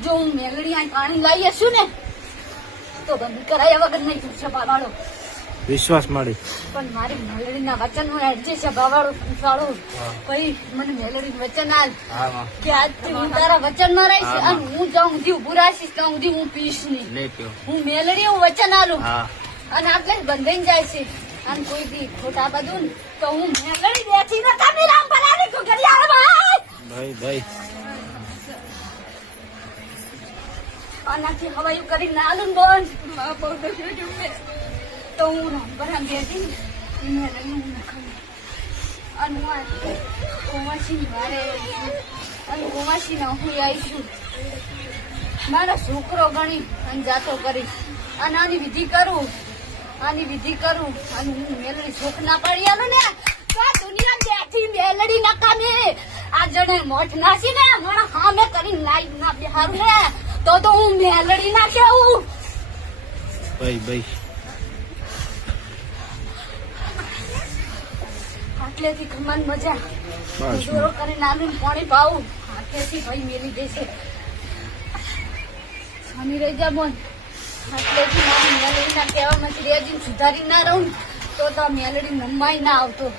જો હું મેલડી આ પાણી લાવી હશું ને તો બંધ કરાયા વગર નહીં તું સભાવાળો વિશ્વાસ માડી પણ મારી મેલડીના વચન હું હેડજે સભાવાળો પૂછાડો ભાઈ મને મેલડી વચન આલ કે આજથી હું તારા વચનમાં રહીશ અને હું જાઉં સુધી ઉભું રાખીશ ત્યાં સુધી હું પીશ નહીં હું મેલડી હું વચન આલું અને આટલે જ બંધાઈને જાય છે અને કોઈ દી ખોટા બધું ને તો હું મેલડી બેઠી ને તમે રામ ભલાની કો કરી આવે ભાઈ ભાઈ આનાથી હવાયું કરી નાલું બંધ બહુ તો હું નંબર આમ બેઠી ને મેલડી હું નખાવી અને હું કોમાસી વારે અને કોમાસી ના હું આવીશું મારો છોકરો ગણી અને જાતો કરી અને આની વિધિ કરું અને હું મેલડી શોખ ના પડી આલું ને તો આ દુનિયા બેઠી મેલડી નકામી આ જણે મોઠ નાસી ને મને હામે કરીને લાઈ ના બિહારું ને તો હું મેલડી ના કેવું ભાઈ આટલેથી ખમન મજા દોરો કરીને આલું પાણી પાવું આટલેથી ભાઈ મેલી દેશે સ્વામી રહી જા બોન આટલેથી મારી મેલડીના કહેવામાં રેજી સુધારી ના રહું તો મેલડી નમાઈ ના આવતો